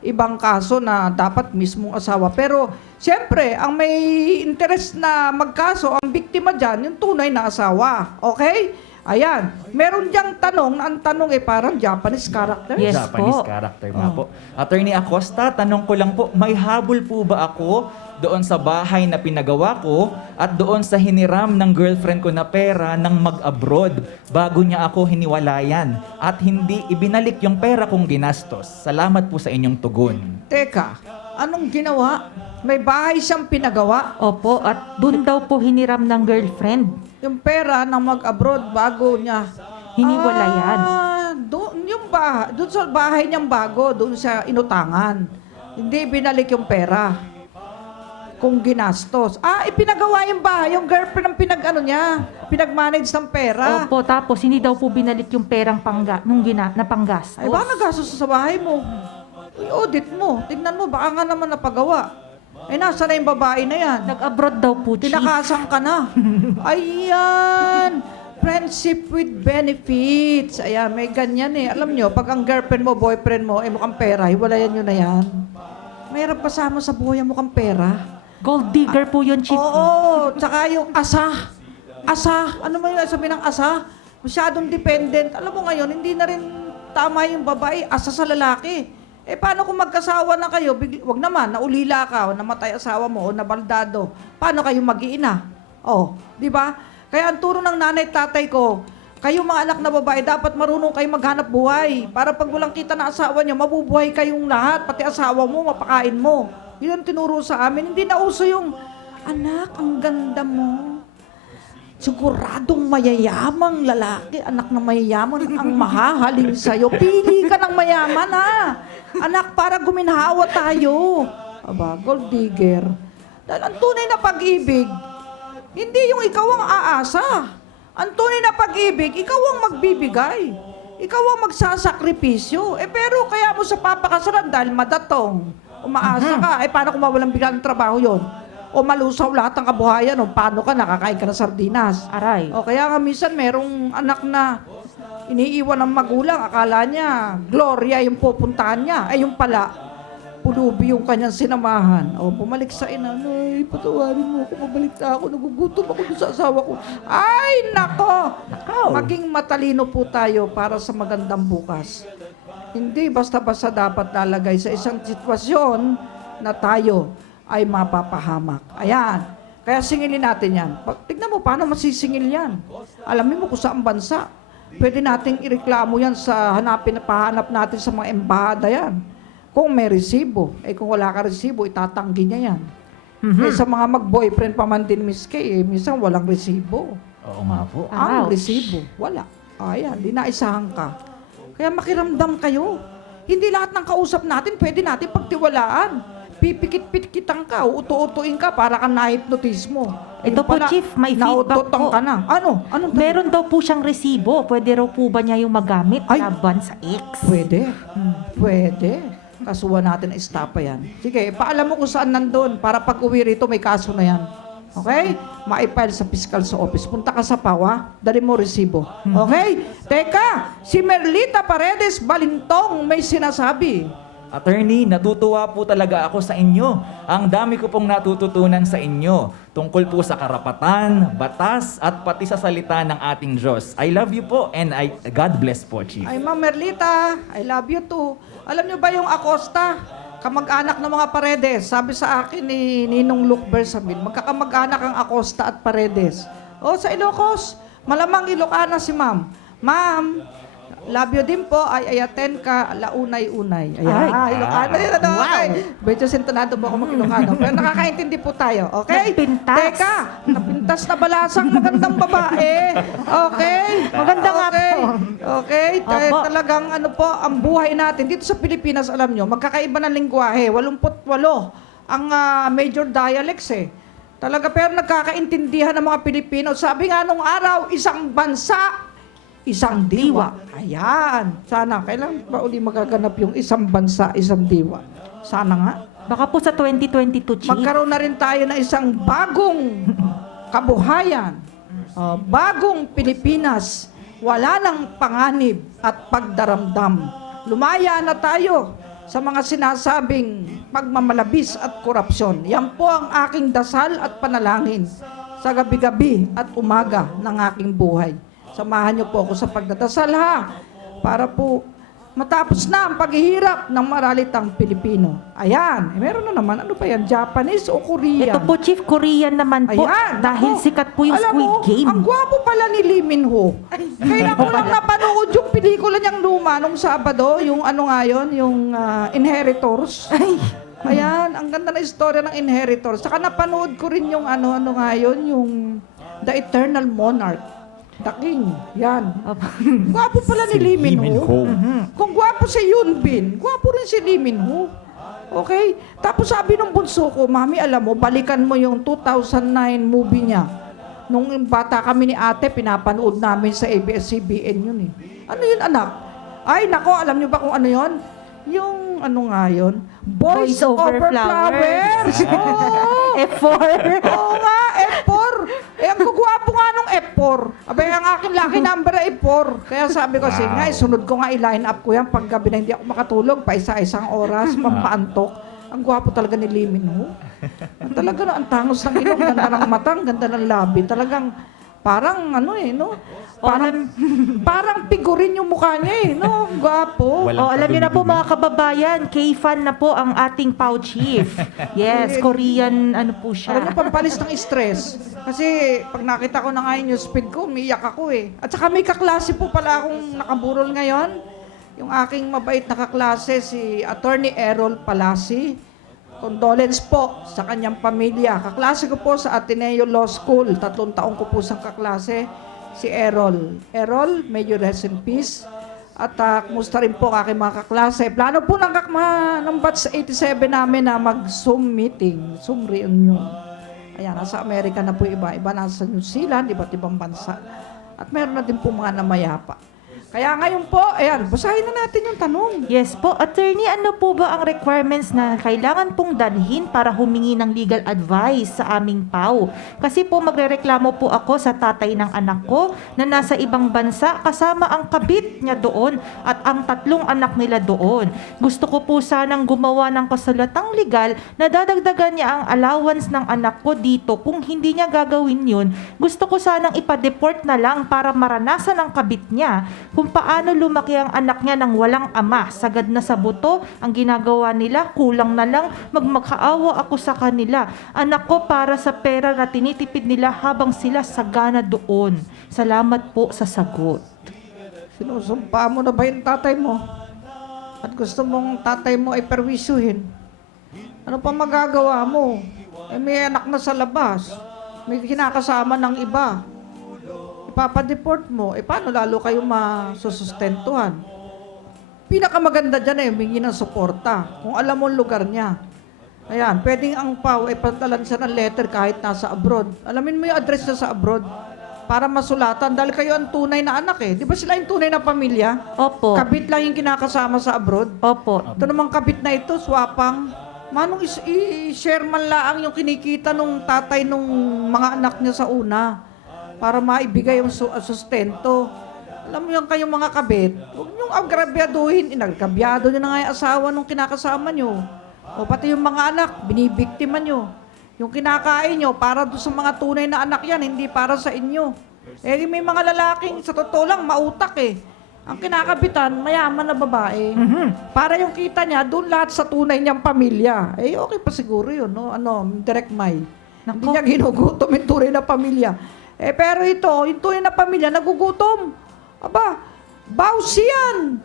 ibang kaso na dapat mismong asawa. Pero, siyempre, ang may interest na magkaso, ang biktima dyan, yung tunay na asawa. Okay? Ayan. Meron diyang tanong, na ang tanong ay parang Japanese character. Yes Japanese po. character nga po. Attorney Acosta, tanong ko lang po, may habol po ba ako doon sa bahay na pinagawa ko at doon sa hiniram ng girlfriend ko na pera ng mag-abroad bago niya ako hiniwalayan at hindi ibinalik yung pera kong ginastos? Salamat po sa inyong tugon. Teka, anong ginawa? May bahay siyang pinagawa. Opo, at doon daw po hiniram ng girlfriend. Yung pera na mag-abroad bago niya. Hiniwalayan. Doon sa bahay niyang bago, doon sa inutangan. Hindi binalik yung pera. Kung ginastos. Ipinagawa yung bahay. Yung girlfriend ang pinag-manage ng pera. Opo, tapos hindi daw po binalik yung perang na panggastos. Ay, baka nagastos sa bahay mo. I-audit mo. Tignan mo, baka nga naman napagawa. Ay, nasa na yung babae na yan? Nag-abroad daw po, Chief. Tinakasan ka na. Ayan. Friendship with benefits. Ayan, may ganyan eh. Alam nyo, pag ang girlfriend mo, boyfriend mo, mukhang pera, hiwalayan nyo na yan. Mahirap kasama sa buhay ang mukhang pera. Gold digger po yun, Chief. Oo, tsaka yung asa. Asa. Ano mo yung sabi ng asa? Masyadong dependent. Alam mo ngayon, hindi na rin tama yung babae, asa sa lalaki. Paano kung magkasawa na kayo, wag naman, naulila ka, o namatay asawa mo, o nabaldado. Paano kayo mag-iina? Di ba? Kaya ang turo ng nanay at tatay ko, kayo mga anak na babae, dapat marunong kayo maghanap buhay. Para pag walang kita na asawa nyo, mabubuhay kayong lahat, pati asawa mo, mapakain mo. Yun ang tinuro sa amin. Hindi na uso yung, anak, ang ganda mo. Siguradong mayayamang lalaki, anak na mayayaman ang mahahaling sa'yo. Pili ka ng mayaman, ha? Anak, para guminhawa tayo. Aba, gold digger. Dahil ang tunay na pag-ibig, hindi yung ikaw ang aasa. Ang tunay na pag-ibig, ikaw ang magbibigay. Ikaw ang magsasakripisyo. Pero kaya mo sa papakasalan dahil madatong, umaasa ka. Paano kung mawalang bigla ng trabaho yon? O malusaw lahat ng kabuhayan, o paano ka, nakakain ka ng sardinas. Aray. O kaya nga minsan merong anak na iniiwan ng magulang, akala niya, Gloria yung pupuntahan niya. Ay yung pala, pulubi yung kanyang sinamahan. O bumalik sa ina, ay, patawarin mo ako, mabalik na ako, nagugutom ako doon sa asawa ko. Ay, nako! Maging matalino po tayo para sa magandang bukas. Hindi basta-basta dapat lalagay sa isang sitwasyon na tayo ay mapapahamak. Ayan. Kaya singilin natin yan. Tignan mo, paano masisingil yan? Alamin mo kung saan bansa. Pwede nating ireklamo yan sa pahanap natin sa mga embahada yan. Kung may resibo. Kung wala ka resibo, itatanggi niya yan. Sa mga mag-boyfriend pa man din, Miss Kay, minsan walang resibo. Oo nga po. Ang Ouch. resibo, wala. Ayan, di naisahan ka. Kaya makiramdam kayo. Hindi lahat ng kausap natin, pwede natin pagtiwalaan. Pipikit-pikitan ka, uuto-utuin ka para kang na-hypnotismo. Ito po, Chief, may feedback nautotong po. ka na. Ano? Meron daw po siyang resibo. Pwede raw po ba niya yung magamit Ay. laban sa ex? Pwede. Pwede. Kasuhan natin ang estapa yan. Sige, paalam mo kung saan nandun para pag uwi rito may kaso na yan. Okay? Ma-file sa fiscal sa office. Punta ka sa PAWA, dali mo resibo. Okay? Teka, si Merlita Paredes Balintong may sinasabi. Attorney, natutuwa po talaga ako sa inyo. Ang dami ko pong natututunan sa inyo tungkol po sa karapatan, batas, at pati sa salita ng ating Diyos. I love you po and God bless po, Chief. Ay, Ma'am Merlita, I love you too. Alam niyo ba yung Acosta, kamag-anak ng mga Paredes? Sabi sa akin ni Ninong Luke Bersabil, magkakamag-anak ang Acosta at Paredes. Sa Ilocos, malamang Ilocana si Ma'am. Ma'am, love you din po, ay ayaten ka, launay-unay. Ayan, Ilocano yun. Wow. Okay. Medyo sintonado po ako mag-Ilocano. Pero nakakaintindi po tayo, okay? Napintas. Teka, napintas na balasang magandang babae. Okay? Maganda nga po. Okay? Kaya Opo. talagang ano po, ang buhay natin dito sa Pilipinas, alam nyo, magkakaiba ng lingwahe. 88 ang major dialects eh. Talaga, pero nagkakaintindihan ng mga Pilipino. Sabi nga nung araw, isang bansa, isang diwa. Ayan. Sana, kailan ba uli magaganap yung isang bansa, isang diwa? Sana nga. Baka po sa 2022, Chief. Magkaroon na rin tayo ng isang bagong kabuhayan. Bagong Pilipinas. Wala ng panganib at pagdaramdam. Lumaya na tayo sa mga sinasabing pagmamalabis at korupsyon. Yan po ang aking dasal at panalangin sa gabi-gabi at umaga ng aking buhay. Samahan niyo po ako sa pagdadasal ha, para po matapos na ang paghihirap ng maralitang Pilipino. Ayan, meron na naman, ano pa yan, Japanese o Korean? Ito po, Chief, Korean naman po. Ayan, Dahil ako. sikat po yung Alam Squid mo, Game. Ang gwapo pala ni Lee Min Ho. Kailan ko lang napanood yung pelikula niyang luma nung Sabado, yung ano nga yun, yung Inheritors. Ayan, ang ganda na istorya ng inheritor. Saka napanood ko rin yung ano nga yun, yung The Eternal Monarch. The King. Yan. Gwapo pala ni Lee Min Ho. Kung gwapo si Yoon Bin, gwapo rin si Lee Min Ho. Okay? Tapos sabi nung bunso ko, Mami, alam mo, balikan mo yung 2009 movie niya. Nung bata kami ni ate, pinapanood namin sa ABS-CBN yun eh. Ano yun, anak? Ay, nako, alam niyo ba kung ano yun? Yung ano nga yun? Boys Over Flowers. Oh. F4. Oo nga, F4. Eh, ang gugwapo nga nung F4. Abay, ang aking lucky number ay F4. Kaya sabi ko, sige nga, sunod ko nga i-line up ko yan pag gabi na hindi ako makatulog, pa isa-isang oras, pampaantok. Ang gwapo talaga ni Lee Min Ho. Talaga no, ang tangos ng ilong, ganda ng mata, ang ganda ng labi. Talagang, parang ano eh, no? Parang figurin yung mukha niya eh, no? Gwapo. Alam niyo na po mga kababayan, K-fan na po ang ating Pau Chief. Yes, Korean ano po Alam siya. niyo, pampalis ng stress. Kasi pag nakita ko na nga yung speed ko, umiyak ako eh. At saka may kaklase po pala akong nakaburol ngayon. Yung aking mabait na kaklase, si Attorney Errol Palasi. Condolence po sa kanyang pamilya. Kaklase ko po sa Ateneo Law School. 3 taong ko po sa kaklase, si Errol. Errol, may you rest in peace. At kumusta rin po aking mga kaklase. Plano po ng batch 87 namin na mag-Zoom meeting, Zoom reunion. Ayan, nasa Amerika na po iba. Iba nasa New Zealand, iba't ibang bansa. At meron na din po mga namayapa. Kaya ngayon po, ayan, basahin na natin yung tanong. Yes po, attorney, ano po ba ang requirements na kailangan pong dalhin para humingi ng legal advice sa aming PAW? Kasi po magrereklamo po ako sa tatay ng anak ko na nasa ibang bansa kasama ang kabit niya doon at ang 3 anak nila doon. Gusto ko po sanang gumawa ng kasulatang legal na dadagdagan niya ang allowance ng anak ko dito. Kung hindi niya gagawin yun, gusto ko sanang ipa-deport na lang para maranasan ang kabit niya kung paano lumaki ang anak niya nang walang ama. Sagad na sa buto, ang ginagawa nila, kulang na lang, magmakaawa ako sa kanila. Anak ko para sa pera na tinitipid nila habang sila sagana doon. Salamat po sa sagot. Sinusumpa mo na ba yung tatay mo? At gusto mong tatay mo ay perwisyuhin? Ano pa magagawa mo? Eh, may anak na sa labas. May kinakasama ng iba. Ipapadeport mo, eh paano lalo kayo masusustentuhan? Pinakamaganda dyan eh, humingi ng suporta. Kung alam mo ang lugar niya. Ayan, pwedeng ang PAW ay patalan siya ng letter kahit nasa abroad. Alamin mo yung address niya sa abroad para masulatan. Dahil kayo ang tunay na anak eh. Di ba sila yung tunay na pamilya? Opo. Kabit lang yung kinakasama sa abroad. Opo. Ito namang kabit na ito, swapang. Manong i-share man laang yung kinikita nung tatay nung mga anak niya sa una para maibigay yung sustento. Alam mo yung kayong mga kabit, huwag niyong agrabyaduhin. Inagrabyado niyo na nga yung asawa nung kinakasama niyo. O pati yung mga anak, binibiktima niyo. Yung kinakain niyo, para doon sa mga tunay na anak yan, hindi para sa inyo. Eh, may mga lalaking, sa totoo lang, mautak eh. Ang kinakabitan, mayaman na babae. Para yung kita niya, doon lahat sa tunay niyang pamilya. Eh, okay pa siguro yun, no? Direct May. Hindi niya ginugutom yung tunay na pamilya. Eh, pero ito, yung tunay na pamilya, nagugutom. Aba, bawsi yan.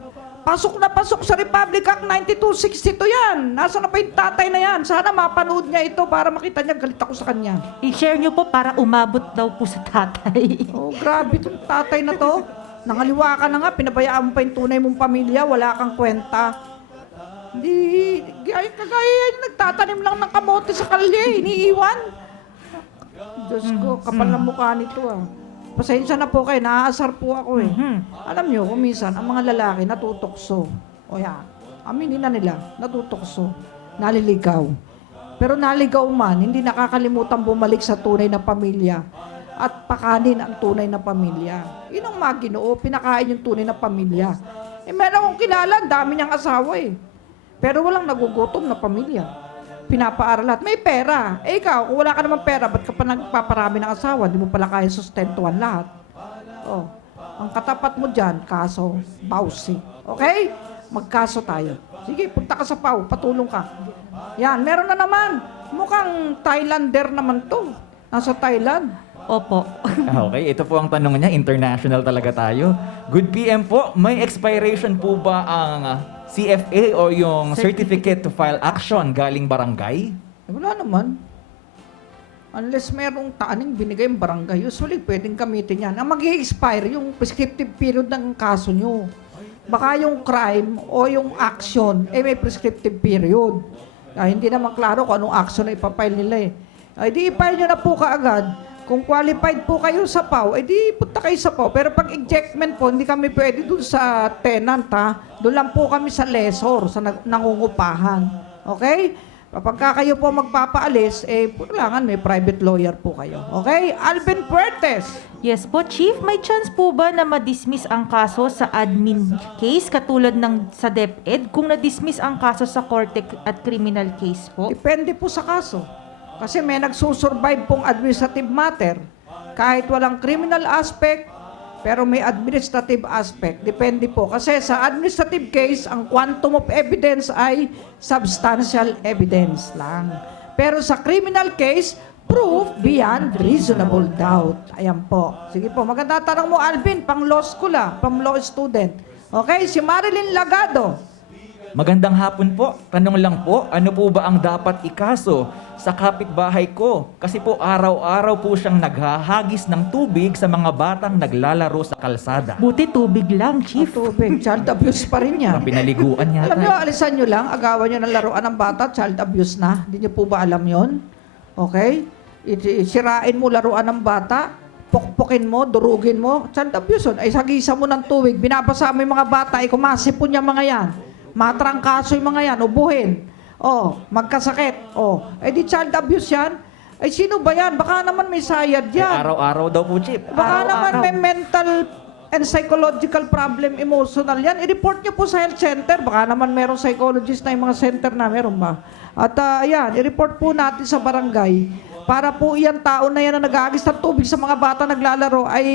Pasok na pasok sa Republic Act 9262 yan. Nasaan na pa yung tatay na yan? Sana mapanood niya ito para makita niya, galit ako sa kanya. I-share niyo po para umabot daw po sa tatay. Oh, grabe itong tatay na to. Nangaliwa ka na nga, pinabayaan mo pa yung tunay mong pamilya, wala kang kwenta. Hindi, kagaya yan, nagtatanim lang ng kamote sa kalye, iniiwan. Diyos ko, kapal na mukha nito ah. Pasensya na po kayo, naaasar po ako eh. Alam nyo, kung minsan, ang mga lalaki natutokso. O yan, aminin na nila, natutokso, naliligaw. Pero naligaw man, hindi nakakalimutan bumalik sa tunay na pamilya at pakanin ang tunay na pamilya. Yun ang mga Ginoo, pinakain yung tunay na pamilya. Eh, meron akong kilala, ang dami niyang asawa eh. Pero walang nagugutom na pamilya. Pinapaaral lahat. May pera. Eh ikaw, kung wala ka naman pera, ba't ka pa nagpaparami ng asawa? Di mo pala kaya sustentuhan lahat. Oh, ang katapat mo dyan, kaso, bawsi. Okay? Magkaso tayo. Sige, punta ka sa PAW, patulong ka. Yan, meron na naman. Mukhang Thailander naman to. Nasa Thailand. Opo. Okay, ito po ang tanong niya. International talaga tayo. Good PM po. May expiration po ba ang CFA o yung Certificate to File Action galing barangay? Wala naman. Unless merong taaning binigay yung barangay, usually pwedeng gamitin yan. Ang mag-i-expire yung prescriptive period ng kaso nyo. Baka yung crime o yung action, may prescriptive period. Hindi naman klaro kung anong action na ipapile nila eh. Di i-file nyo na po kaagad. Kung qualified po kayo sa PAW, di punta kayo sa PAW. Pero pag ejectment po, hindi kami pwede dun sa tenant ha. Doon lang po kami sa lessor, sa nangungupahan. Okay? Kapag kayo po magpapaalis, kailangan may private lawyer po kayo. Okay? Alvin Puertes. Yes po, Chief. May chance po ba na ma-dismiss ang kaso sa admin case katulad ng sa DepEd kung na-dismiss ang kaso sa korte at criminal case po? Depende po sa kaso. Kasi may nagsusurvive pong administrative matter. Kahit walang criminal aspect, pero may administrative aspect. Depende po. Kasi sa administrative case, ang quantum of evidence ay substantial evidence lang. Pero sa criminal case, proof beyond reasonable doubt. Ayan po. Sige po, maganda tanong mo, Alvin, pang law school pang law student. Okay, si Marilyn Lagado. Magandang hapon po. Tanong lang po, ano po ba ang dapat ikaso sa kapitbahay ko? Kasi po araw-araw po siyang naghahagis ng tubig sa mga batang naglalaro sa kalsada. Buti tubig lang, Chief. Tubig, child abuse pa rin yan. Ang pinaliguan niya. Alam nyo, alisan nyo lang, agawan nyo ng laruan ng bata, child abuse na. Hindi nyo po ba alam yon? Okay? Sirain mo laruan ng bata, pokpokin mo, durugin mo, child abuse yun. Ay sagisa mo ng tubig, binabasa mo yung mga bata, kumasipon niya mga yan. Matrangkaso yung mga yan, ubuhin. Magkasakit. Di child abuse yan. Sino ba yan? Baka naman may sayad yan. Araw-araw daw po, Chief. Baka naman may mental and psychological problem, emotional yan. I-report nyo po sa health center. Baka naman merong psychologist na yung mga center na meron ba? At i-report po natin sa barangay para po yan tao na yan na nag-aagis ng tubig sa mga bata naglalaro ay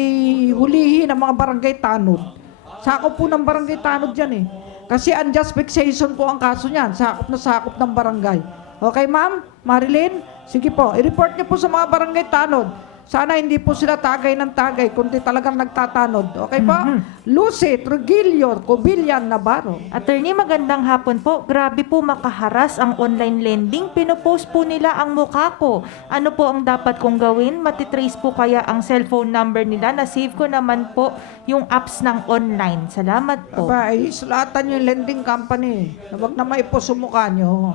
hulihin ng mga barangay tanod. Sakop po ng barangay tanod yan Kasi unjust vexation po ang kaso niyan. Sakop na sakop ng barangay. Okay, ma'am? Marilyn? Sige po. I-report niyo po sa mga barangay tanod. Sana hindi po sila tagay ng tagay, kundi talagang nagtatanod. Okay po? Lucy, Trujillo, Cobillan, Navarro. Attorney, magandang hapon po. Grabe po makaharas ang online lending. Pinopost po nila ang mukha ko. Ano po ang dapat kong gawin? Matitrace po kaya ang cellphone number nila? Na-save ko naman po yung apps ng online. Salamat po. Aba, isulatan yung lending company. Na wag na maipost yung mukha nyo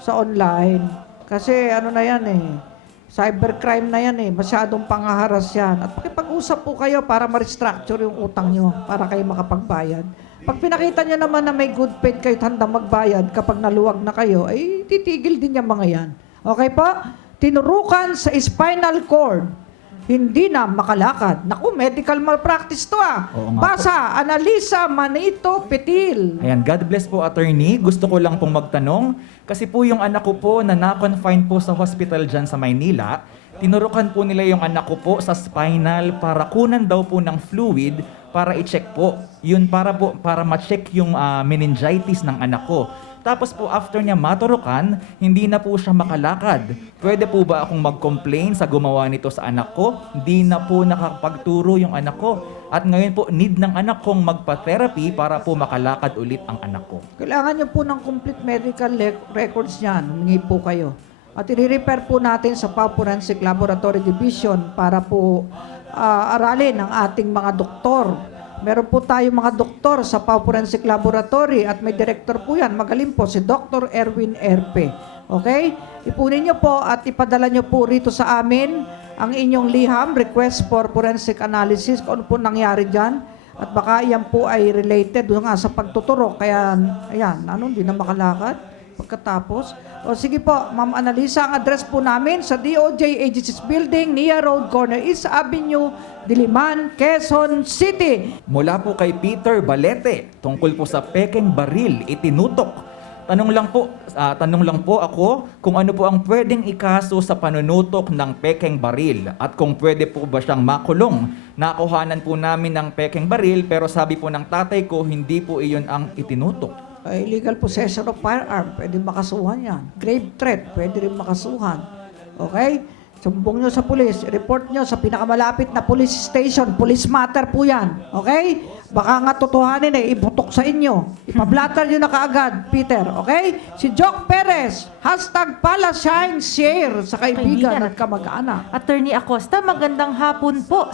sa online. Kasi ano na yan cybercrime na yan masyadong pangaharas yan. At pakipag-usap po kayo para ma-restructure yung utang nyo para kayo makapagbayad. Pag pinakita nyo naman na may good faith kayo handang magbayad kapag naluwag na kayo, ay titigil din yung mga yan. Okay po? Tinurukan sa spinal cord, hindi na makalakad. Naku, medical malpractice to Oo nga Basa, Analisa Manito Petil. Ayan, God bless po, attorney. Gusto ko lang pong magtanong. Kasi po yung anak ko po na na-confine po sa hospital dyan sa Maynila, tinurukan po nila yung anak ko po sa spinal para kunan daw po ng fluid para i-check po. Yun para ma-check yung meningitis ng anak ko. Tapos po after niya maturukan, hindi na po siya makalakad. Pwede po ba akong mag-complain sa gumawa nito sa anak ko? Hindi na po nakakapagturo yung anak ko. At ngayon po, need ng anak kong magpa-therapy para po makalakad ulit ang anak ko. Kailangan nyo po ng complete medical records niyan. Humingi po kayo. At i-repair po natin sa PAW Forensic Laboratory Division para po aralin ang ating mga doktor. Meron po tayong mga doktor sa PAW Forensic Laboratory at may director po yan. Magaling po si Dr. Erwin Erpe. Okay? Ipunin nyo po at ipadala nyo po rito sa amin ang inyong liham, request for forensic analysis, kung ano po nangyari dyan. At baka yan po ay related doon nga sa pagtuturo. Kaya, ayan, hindi na makalakad pagkatapos. O sige po, Ma'am Analisa, ang address po namin sa DOJ Agencies Building, Nia Road, Corner East Avenue, Diliman, Quezon City. Mula po kay Peter Balete, tungkol po sa pekeng baril, itinutok. Tanong lang po ako kung ano po ang pwedeng ikaso sa panunutok ng pekeng baril at kung pwede po ba siyang makulong. Nakuhanan po namin ng pekeng baril pero sabi po ng tatay ko hindi po iyon ang itinutok. Illegal possession of firearm, pwede makasuhan yan. Grave threat, pwede rin makasuhan. Okay? Sumbong nyo sa pulis, report nyo sa pinakamalapit na police station, police matter po yan. Okay? Baka nga totohanin ibutok sa inyo. Ipablatter nyo na kaagad, Peter. Okay? Si Jock Perez, #PalaShine share sa kaibigan at kamag-anak. Attorney Acosta, magandang hapon po.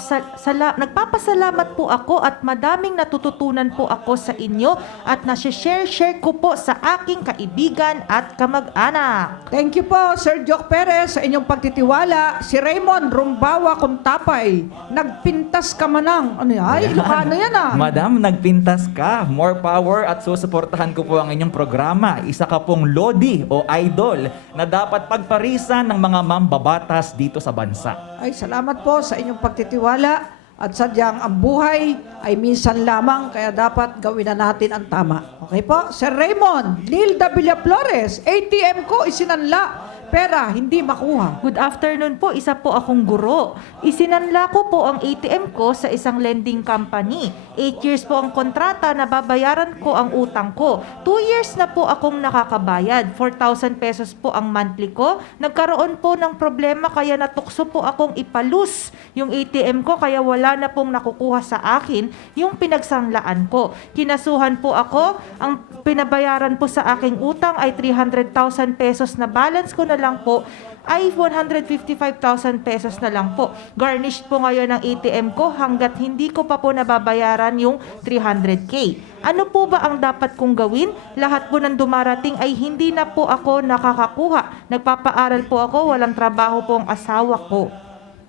Nagpapasalamat po ako at madaming natututunan po ako sa inyo at nasi-share ko po sa aking kaibigan at kamag-anak. Thank you po, Sir Jock Perez, sa inyong pagtitiwala. Si Raymond Rumbawa Kuntapay, nagpintas ka manang. Ano yan? Ay, Ilocano yan Madam, nagpintas ka. More power at susuportahan ko po ang inyong programa. Isa ka pong lodi o idol na dapat pagparisan ng mga mambabatas dito sa bansa. Ay, salamat po sa inyong pagtitiwala. At sadyang ang buhay ay minsan lamang, kaya dapat gawin na natin ang tama. Okay po? Sir Raymond, Nilda Villaflores, ATM ko isinanla. Pera, hindi makuha. Good afternoon po, isa po akong guro. Isinanla ko po ang ATM ko sa isang lending company. 8 years po ang kontrata na babayaran ko ang utang ko. 2 years na po akong nakakabayad. 4,000 pesos po ang monthly ko. Nagkaroon po ng problema kaya natukso po akong ipalus yung ATM ko kaya wala na pong nakukuha sa akin yung pinagsanlaan ko. Kinasuhan po ako. Ang pinabayaran po sa aking utang ay 300,000 pesos na balance ko na lang po ay 155,000 pesos na lang po. Garnished po ngayon ang ATM ko hanggat hindi ko pa po nababayaran yung 300K. Ano po ba ang dapat kong gawin? Lahat po ng dumarating ay hindi na po ako nakakakuha. Nagpapaaral po ako, walang trabaho po ang asawa ko.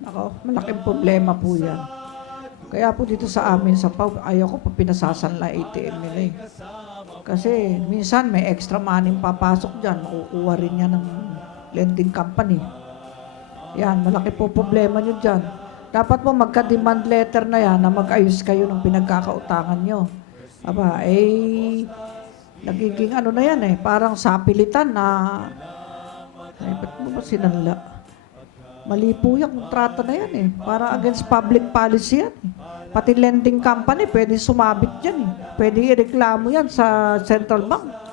Ako, malaking problema po yan. Kaya po dito sa amin sa PAW, ayaw ko pa pinasasanla ATM nila eh. Kasi minsan may extra money papasok dyan, makukuha rin yan ng lending company. Yan, malaki po problema nyo dyan. Dapat po magka-demand letter na yan na mag-ayos kayo ng pinagkakautangan nyo. Aba, nagiging ano na yan eh, parang sapilitan na, ba't mo ba sinanla? Mali po yung kontrata na yan eh. Para against public policy yan eh. Pati lending company, pwede sumabit yan eh. Pwede ireklamo yan sa Central Bank.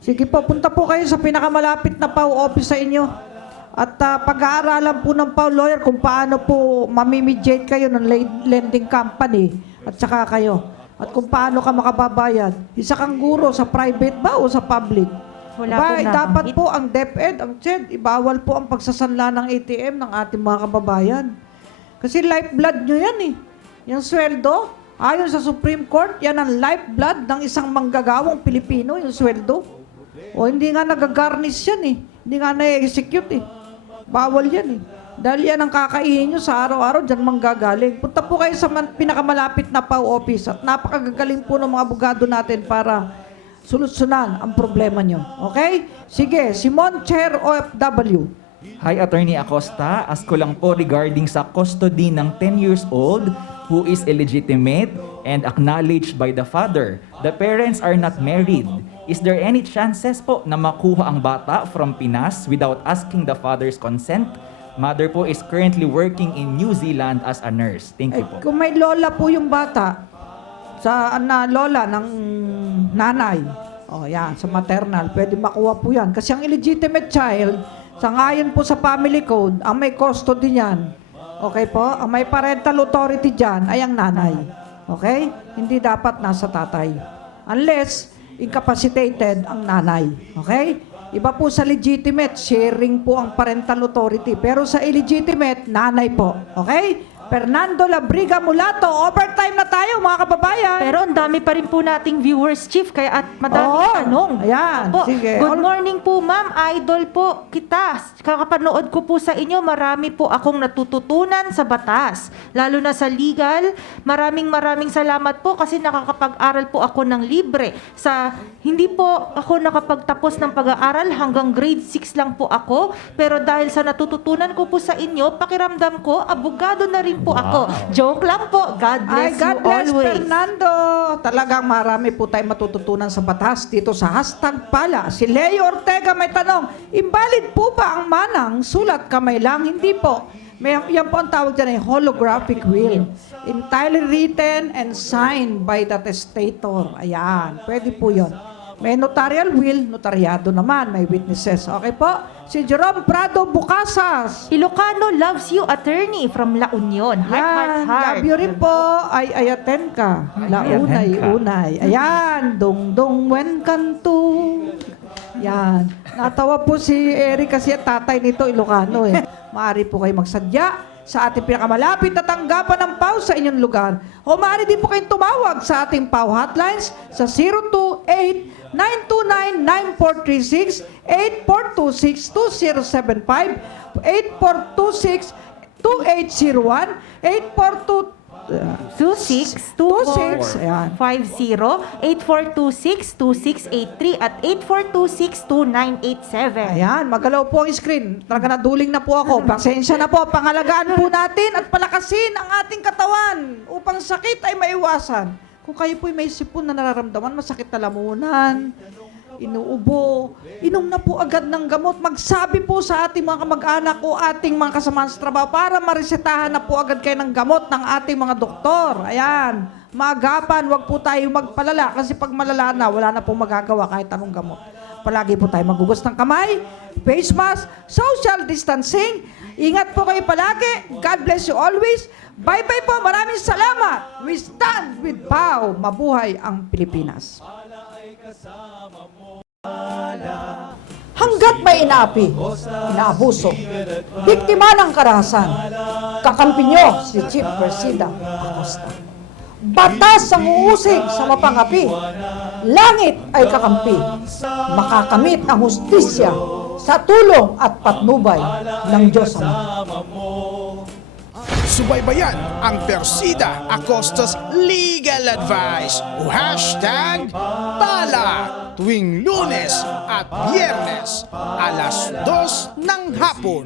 Sige po, punta po kayo sa pinakamalapit na PAW office sa inyo. At pag-aaralan po ng PAW lawyer kung paano po mamimediate kayo ng lending company at saka kayo. At kung paano ka makababayad. Isa kang guro sa private ba o sa public? Wala po nabanggit. Dapat po ang DepEd, ang CHED, ibawal po ang pagsasanla ng ATM ng ating mga kababayan. Kasi lifeblood nyo yan eh. Yung sweldo, ayon sa Supreme Court, yan ang lifeblood ng isang manggagawang Pilipino, yung sweldo. O hindi nga nagagarnish yan eh. Hindi nga na-execute eh. Bawal yan eh. Dahil yan ang kakainin nyo sa araw-araw, dyan manggagaling. Punta po kayo sa pinakamalapit na PAW office at napakagagaling po ng mga abogado natin para solusyonan ang problema nyo. Okay? Sige, Simon Chair OFW. Hi, Attorney Acosta. Ask ko lang po regarding sa custody ng 10 years old who is illegitimate and acknowledged by the father. The parents are not married. Is there any chances po na makuha ang bata from Pinas without asking the father's consent? Mother po is currently working in New Zealand as a nurse. Thank you po. Kung may lola po yung bata, sa lola ng nanay, yan, sa maternal, pwede makuha po yan. Kasi ang illegitimate child, sa ngayon po sa family code, ang may custody niyan, okay po, ang may parental authority dyan ay ang nanay. Okay? Hindi dapat nasa tatay. Unless, incapacitated ang nanay. Okay? Iba po sa legitimate, sharing po ang parental authority. Pero sa illegitimate, nanay po. Okay? Fernando Labriga Mulato, overtime na tayo mga kababayan. Pero ang dami pa rin po nating viewers, Chief, kaya at madaming Oo, tanong. ayan, Po, sige. Good morning po, ma'am. Idol po kita. Kakapanood ko po sa inyo, marami po akong natututunan sa batas. Lalo na sa legal. Maraming salamat po kasi nakakapag-aral po ako ng libre. Hindi po ako nakapagtapos ng pag-aaral, hanggang grade 6 lang po ako. Pero dahil sa natututunan ko po sa inyo, pakiramdam ko, abogado na rin po ako. Joke lang po. God bless God you bless always. Fernando. Talagang marami po tayong matututunan sa batas dito sa #pala. Si Leo Ortega may tanong, invalid po ba ang manang sulat kamay lang? Hindi po. Yan po ang tawag dyan ay holographic will. Entirely written and signed by the testator. Ayan. Pwede po yun. May notarial will, notaryado naman, may witnesses. Okay po? Si Jerome Prado Bucasas. Ilocano loves you, attorney from La Union. Heart, heart, Yan, heart. love you rin po. Ay, ayaten ka. Launay, Ayaten ka. unay. Ayan, dong wen kanto. Yan. Natawa po si Eric kasi tatay nito Ilocano eh. Maaari po kayo magsadya sa ating pinakamalapit na tanggapan ng PAW sa inyong lugar. O maaari din po kayong tumawag sa ating PAW hotlines sa 028-929-9436, 8426-2075, 8426-2801, 842 2624 Ayan. 50-8426-2683 at 8426-2987. Ayan, magalaw po ang screen. Talaga naduling na po ako. Pasensya na po. Pangalagaan po natin at palakasin ang ating katawan upang sakit ay maiwasan. Kung kayo po'y may sipon na nararamdaman, masakit na lamunan, inuubo, inom na po agad ng gamot. Magsabi po sa ating mga kamag-anak o ating mga kasamahan sa trabaho para maresetahan na po agad kayo ng gamot ng ating mga doktor. Ayan, maagapan, wag po tayo magpalala kasi pag malala na, wala na po magagawa kahit anong gamot. Palagi po tayo magugos ng kamay, face mask, social distancing. Ingat po kayo palagi. God bless you always. Bye-bye po. Maraming salamat. We stand with PAW. Mabuhay ang Pilipinas. Hanggat may inaapi, inaabuso, biktima ng karahasan, kakampi nyo si Chief Persida Acosta. Batas ang uusig sa mapangapi, langit ay kakampi, makakamit ang hustisya sa tulong at patnubay ng Diyos Ama. Subaybayan ang Persida Acosta's Legal Advice o #Bala tuwing Lunes at Biyernes alas 2 ng hapon.